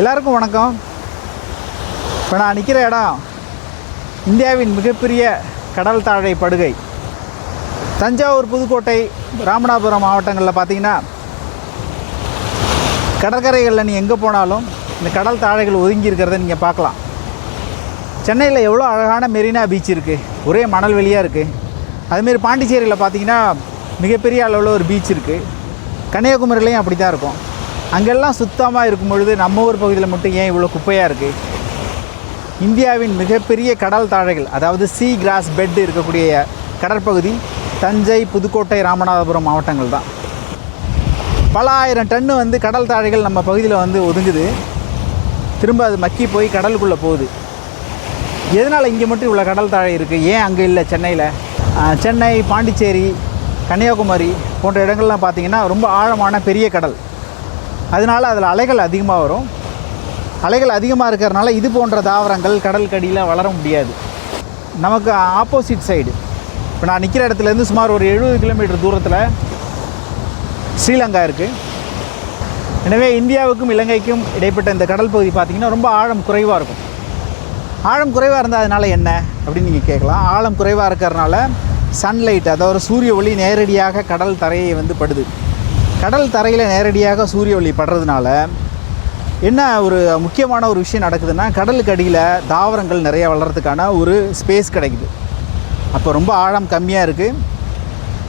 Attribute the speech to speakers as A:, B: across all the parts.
A: எல்லாருக்கும் வணக்கம். இப்போ நான் நிற்கிற இடம் இந்தியாவின் மிகப்பெரிய கடல் தாழை படுகை. தஞ்சாவூர் புதுக்கோட்டை ராமநாதபுரம் மாவட்டங்களில் பார்த்தீங்கன்னா கடற்கரைகளில் நீ எங்கே போனாலும் இந்த கடல் தாழைகள் ஒதுங்கி இருக்கிறத நீங்கள் பார்க்கலாம். சென்னையில் எவ்வளோ அழகான மெரினா பீச் இருக்குது ஒரே மணல் வெளியாக இருக்குது அதுமாரி பாண்டிச்சேரியில் பார்த்தீங்கன்னா மிகப்பெரிய அளவில் ஒரு பீச் இருக்குது கன்னியாகுமரியிலையும் அப்படி தான் இருக்கும். அங்கெல்லாம் சுத்தமாக இருக்கும் பொழுது நம்ம ஊர் பகுதியில் மட்டும் ஏன் இவ்வளோ குப்பையாக இருக்குது இந்தியாவின் மிகப்பெரிய கடல் தாழைகள் அதாவது சீ கிராஸ் பெட் இருக்கக்கூடிய கடற்பகுதி தஞ்சை புதுக்கோட்டை ராமநாதபுரம் மாவட்டங்கள் தான். பல ஆயிரம் டன்னு வந்து கடல் தாழைகள் நம்ம பகுதியில் வந்து ஒதுங்குது. திரும்ப அது மக்கி போய் கடலுக்குள்ளே போகுது. எதனால் இங்கே மட்டும் இவ்வளோ கடல் தாழை இருக்குது ஏன் அங்கே இல்லை சென்னையில்? சென்னை பாண்டிச்சேரி கன்னியாகுமரி போன்ற இடங்கள்லாம் பார்த்தீங்கன்னா ரொம்ப ஆழமான பெரிய கடல். அதனால் அதில் அலைகள் அதிகமாக வரும். அலைகள் அதிகமாக இருக்கிறனால இது போன்ற தாவரங்கள் கடல் கடியில் வளர முடியாது. நமக்கு ஆப்போசிட் சைடு இப்போ நான் நிற்கிற இடத்துலேருந்து சுமார் ஒரு எழுபது கிலோமீட்டர் தூரத்தில் ஸ்ரீலங்கா இருக்குது எனவே இந்தியாவுக்கும் இலங்கைக்கும் இடைப்பட்ட இந்த கடல் பகுதி பார்த்திங்கன்னா ரொம்ப ஆழம் குறைவாக இருக்கும். ஆழம் குறைவாக இருந்தால் அதனால் என்ன அப்படின்னு நீங்கள் கேட்கலாம். ஆழம் குறைவாக இருக்கிறனால சன்லைட் அதாவது சூரிய ஒளி நேரடியாக கடல் தரையை வந்து படுது. கடல் தரையில் நேரடியாக சூரிய ஒளி படுறதுனால என்ன ஒரு முக்கியமான ஒரு விஷயம் நடக்குதுன்னா கடலுக்கு அடியில் தாவரங்கள் நிறைய வளர்கிறதுக்கான ஒரு ஸ்பேஸ் கிடைக்குது. அப்போ ரொம்ப ஆழம் கம்மியாக இருக்குது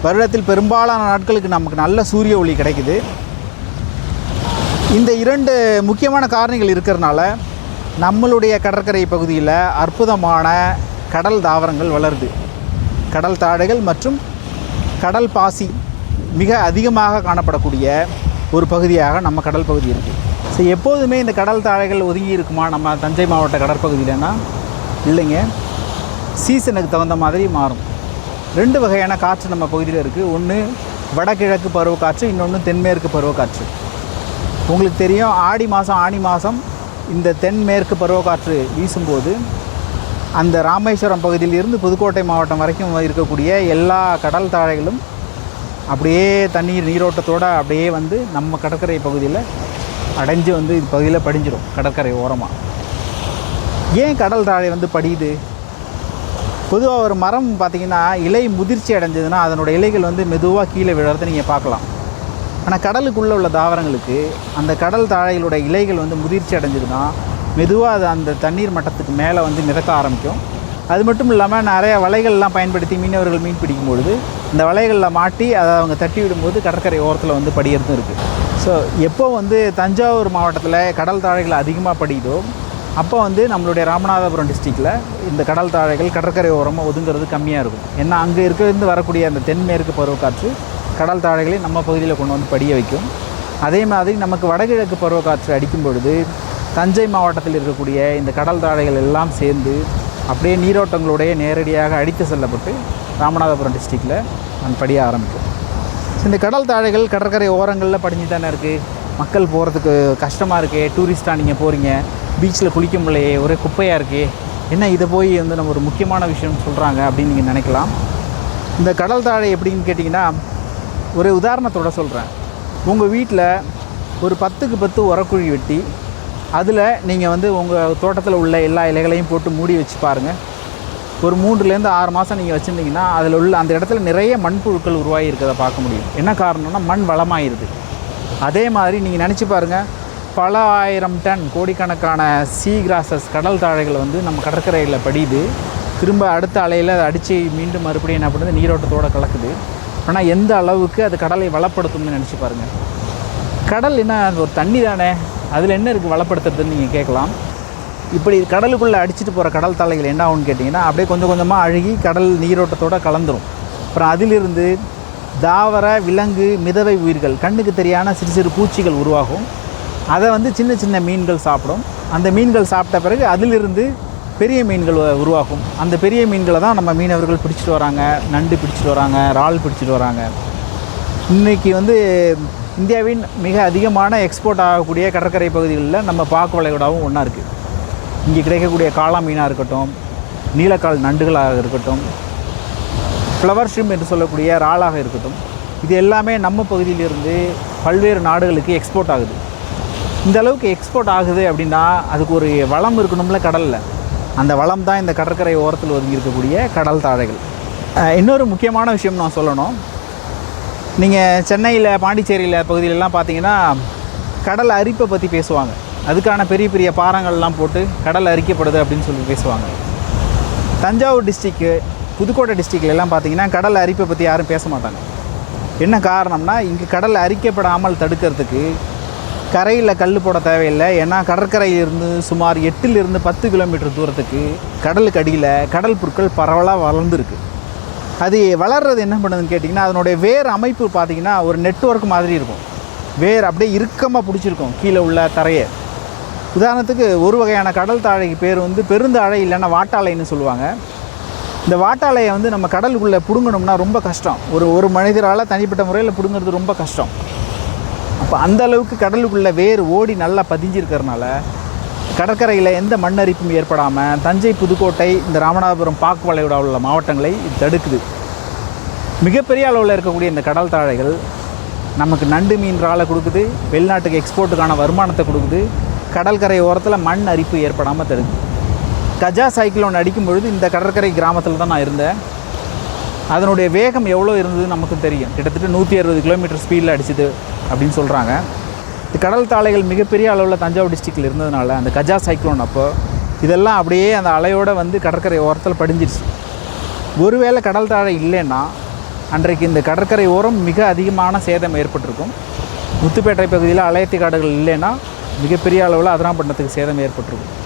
A: வருடத்தில் பெரும்பாலான நாட்களுக்கு நமக்கு நல்ல சூரிய ஒளி கிடைக்குது. இந்த இரண்டு முக்கியமான காரணிகள் இருக்கிறனால நம்மளுடைய கடற்கரை பகுதியில் அற்புதமான கடல் தாவரங்கள் வளருது. கடல் தாடைகள் மற்றும் கடல் பாசி மிக அதிகமாக காணப்படக்கூடிய ஒரு பகுதியாக நம்ம கடல் பகுதி இருக்குது ஸோ எப்போதுமே இந்த கடல் தாழைகள் ஒதுங்கி இருக்குமா? நம்ம தஞ்சை மாவட்ட கடற்பகுதியிலனா இல்லைங்க. சீசனுக்கு தகுந்த மாதிரி மாறும். ரெண்டு வகையான காற்று நம்ம பகுதியில் இருக்குது ஒன்று வடகிழக்கு பருவக்காற்று இன்னொன்று தென்மேற்கு பருவக்காற்று. உங்களுக்கு தெரியும் ஆடி மாதம் ஆனி மாதம் இந்த தென்மேற்கு பருவக்காற்று வீசும்போது அந்த ராமேஸ்வரம் பகுதியிலிருந்து புதுக்கோட்டை மாவட்டம் வரைக்கும் இருக்கக்கூடிய எல்லா கடல் தாழைகளும் அப்படியே தண்ணீர் நீரோட்டத்தோடு அப்படியே வந்து நம்ம கடற்கரை பகுதியில் அடைஞ்சு வந்து இது பகுதியில் படிஞ்சிடும் கடற்கரை ஓரமாக ஏன் கடல் தாழை வந்து படியுது? பொதுவாக ஒரு மரம் பார்த்திங்கன்னா இலை முதிர்ச்சி அடைஞ்சதுன்னா அதனோட இலைகள் வந்து மெதுவாக கீழே விழறதை நீங்கள் பார்க்கலாம். ஆனால் கடலுக்குள்ளே உள்ள தாவரங்களுக்கு அந்த கடல் தாழைகளோட இலைகள் வந்து முதிர்ச்சி அடைஞ்சதுன்னா மெதுவாக அது அந்த தண்ணீர் மட்டத்துக்கு மேலே வந்து மிதக்க ஆரம்பிக்கும். அது மட்டும் இல்லாமல் நிறைய வலைகள்லாம் பயன்படுத்தி மீனவர்கள் மீன் பிடிக்கும் பொழுது இந்த வலைகளில் மாட்டி அதை அவங்க தட்டி விடும்போது கடற்கரை ஓரத்தில் வந்து படியறதும் இருக்குது ஸோ எப்போ வந்து தஞ்சாவூர் மாவட்டத்தில் கடல் தாழைகள் அதிகமாக படியுதோ அப்போ வந்து நம்மளுடைய ராமநாதபுரம் டிஸ்ட்ரிக்டில் இந்த கடல் தாழைகள் கடற்கரை ஓரமாக ஒதுங்கிறது கம்மியாக இருக்கும். ஏன்னா அங்கே இருக்கிறது வரக்கூடிய அந்த தென்மேற்கு பருவக்காற்று கடல் தாழைகளை நம்ம பகுதியில் கொண்டு வந்து படிய வைக்கும். அதே மாதிரி நமக்கு வடகிழக்கு பருவக்காற்று அடிக்கும் பொழுது தஞ்சை மாவட்டத்தில் இருக்கக்கூடிய இந்த கடல் தாழைகள் எல்லாம் சேர்ந்து அப்படியே நீரோட்டங்களுடைய நேரடியாக அடித்து செல்லப்பட்டு ராமநாதபுரம் டிஸ்ட்ரிக்டில் நான் படிய ஆரம்பிக்கும் இந்த கடல் தாழைகள் கடற்கரை ஓரங்களில் படிஞ்சு தானே இருக்குது மக்கள் போகிறதுக்கு கஷ்டமாக இருக்கே. டூரிஸ்ட்டாக நீங்கள் போகிறீங்க பீச்சில் குளிக்க முடியலையே. ஒரே குப்பையாக இருக்கே. என்ன இதை போய் வந்து நம்ம ஒரு முக்கியமான விஷயம் சொல்கிறாங்க அப்படின்னு நீங்கள் நினைக்கலாம். இந்த கடல் தாழை எப்படின்னு கேட்டிங்கன்னா ஒரு உதாரணத்தோட சொல்கிறேன் உங்கள் வீட்டில் ஒரு பத்துக்கு பத்து உரக்குழி வெட்டி அதில் நீங்கள் வந்து உங்கள் தோட்டத்தில் உள்ள எல்லா இலைகளையும் போட்டு மூடி வச்சு பாருங்கள் ஒரு மூன்றுலேருந்து ஆறு மாதம் நீங்கள் வச்சுருந்தீங்கன்னா அதில் உள்ள அந்த இடத்துல நிறைய மண்புழுக்கள் உருவாகி இருக்கிறத பார்க்க முடியும். என்ன காரணம்னா மண் வளமாயிருது. அதே மாதிரி நீங்கள் நினச்சி பாருங்கள் பல ஆயிரம் டன் கோடிக்கணக்கான சீ கிராசஸ் கடல் தாழைகள் வந்து நம்ம கடற்கரையில் படியுது. திரும்ப அடுத்த அலையில் அதை அடித்து மீண்டும் மறுபடியும் என்ன பண்ணுது? நீரோட்டத்தோடு கலக்குது. ஆனால் எந்த அளவுக்கு அது கடலை வளப்படுத்தும்னு நினச்சி பாருங்கள் கடல் என்ன அது ஒரு தண்ணி தானே? அதில் என்ன இருக்குது? வளப்படுத்துறதுன்னு நீங்கள் கேட்கலாம். இப்படி கடலுக்குள்ளே அடிச்சிட்டு போகிற கடல் தலைகள் என்ன ஆகும்னு கேட்டிங்கன்னா அப்படியே கொஞ்சம் கொஞ்சமாக அழுகி கடல் நீரோட்டத்தோடு கலந்துரும். அப்புறம் அதிலிருந்து தாவர விலங்கு மிதவை உயிர்கள் கண்ணுக்கு தெரியான சிறு சிறு பூச்சிகள் உருவாகும். அதை வந்து சின்ன சின்ன மீன்கள் சாப்பிடும். அந்த மீன்கள் சாப்பிட்ட பிறகு அதிலிருந்து பெரிய மீன்கள் உருவாகும். அந்த பெரிய மீன்களை தான் நம்ம மீனவர்கள் பிடிச்சிட்டு வராங்க நண்டு பிடிச்சிட்டு வராங்க இறால் பிடிச்சிட்டு வராங்க. இன்றைக்கி வந்து இந்தியாவின் மிக அதிகமான எக்ஸ்போர்ட் ஆகக்கூடிய கடற்கரை பகுதிகளில் நம்ம பாக்கு வளைகுடாவும் ஒன்றா இருக்குது இங்கே கிடைக்கக்கூடிய காளா மீனாக இருக்கட்டும் நீலக்கால் நண்டுகளாக இருக்கட்டும் ஃப்ளவர் ஷ்ரிம் என்று சொல்லக்கூடிய இறாலாக இருக்கட்டும் இது எல்லாமே நம்ம பகுதியிலிருந்து பல்வேறு நாடுகளுக்கு எக்ஸ்போர்ட் ஆகுது. இந்த அளவுக்கு எக்ஸ்போர்ட் ஆகுது அப்படின்னா அதுக்கு ஒரு வளம் இருக்கணும்ல கடலில். அந்த வளம் தான் இந்த கடற்கரை ஓரத்தில் ஒதுங்கி இருக்கக்கூடிய கடல் தாழைகள். இன்னொரு முக்கியமான விஷயம் நான் சொல்லணும். நீங்கள் சென்னையில் பாண்டிச்சேரியில் பகுதியிலலாம் பார்த்தீங்கன்னா கடல் அரிப்பை பற்றி பேசுவாங்க. அதுக்கான பெரிய பெரிய பாறங்கள்லாம் போட்டு கடல் அரிக்கப்படுது அப்படின்னு சொல்லி பேசுவாங்க. தஞ்சாவூர் டிஸ்ட்ரிக்கு புதுக்கோட்டை டிஸ்ட்ரிக்ட்லாம் எல்லாம் பார்த்தீங்கன்னா கடல் அரிப்பை பற்றி யாரும் பேச மாட்டாங்க. என்ன காரணம்னா இங்கே கடல் அரிக்கப்படாமல் தடுக்கிறதுக்கு கரையில் கல் போட தேவையில்லை. ஏன்னா கடற்கரையிலிருந்து சுமார் எட்டிலிருந்து பத்து கிலோமீட்டர் தூரத்துக்கு கடலுக்கு அடியில் கடல் புற்கள் பரவலாக வளர்ந்துருக்கு. அது வளர்றது என்ன பண்ணுதுன்னு கேட்டிங்கன்னா அதனுடைய வேர் அமைப்பு பார்த்தீங்கன்னா ஒரு நெட்வொர்க் மாதிரி இருக்கும். வேர் அப்படியே இறுக்கமாக பிடிச்சிருக்கும். கீழே உள்ள தரையை. உதாரணத்துக்கு ஒரு வகையான கடல் தாழைக்கு பேர் வந்து பெருந்தாழை இல்லைன்னா வாட்டாலைன்னு சொல்லுவாங்க. இந்த வாட்டாலையை வந்து நம்ம கடலுக்குள்ளே பிடுங்கணும்னா ரொம்ப கஷ்டம். ஒரு ஒரு மனிதரால் தனிப்பட்ட முறையில் பிடுங்கிறது ரொம்ப கஷ்டம். அப்போ அந்த அளவுக்கு கடலுக்குள்ளே வேர் ஓடி நல்லா பதிஞ்சிருக்கிறதுனால கடற்கரையில் எந்த மண்ணரிப்பும் ஏற்படாமல் தஞ்சை புதுக்கோட்டை இந்த ராமநாதபுரம் பாக்கு வளைகுடா உள்ள மாவட்டங்களை இது தடுக்குது. மிகப்பெரிய அளவில் இருக்கக்கூடிய இந்த கடல் தாழைகள் நமக்கு நண்டு மீன் இறாலை கொடுக்குது வெளிநாட்டுக்கு எக்ஸ்போர்ட்டுக்கான வருமானத்தை கொடுக்குது கடற்கரை ஓரத்தில் மண் அரிப்பு ஏற்படாமல் தருது கஜா சைக்கிளோன் அடிக்கும் பொழுது இந்த கடற்கரை கிராமத்தில் தான் நான் இருந்தேன். அதனுடைய வேகம் எவ்வளோ இருந்தது நமக்கு தெரியும். கிட்டத்தட்ட நூற்றி அறுபது கிலோமீட்டர் ஸ்பீடில் அடிச்சுது அப்படின்னு சொல்கிறாங்க இந்த கடல் தாளைகள் மிகப்பெரிய அளவில் தஞ்சாவூர் டிஸ்ட்ரிக்டில் இருந்ததுனால அந்த கஜா சைக்ளோன் அப்போ இதெல்லாம் அப்படியே அந்த அலையோடு வந்து கடற்கரை ஓரத்தில் படிஞ்சிருச்சு. ஒருவேளை கடல் தாழை இல்லைன்னா அன்றைக்கு இந்த கடற்கரை ஓரம் மிக அதிகமான சேதம் ஏற்பட்டிருக்கும். முத்துப்பேட்டை பகுதியில் அலையத்தி காடுகள் இல்லைன்னா மிகப்பெரிய அளவில் அதிராம்பட்டினத்துக்கு சேதம் ஏற்பட்டிருக்கும்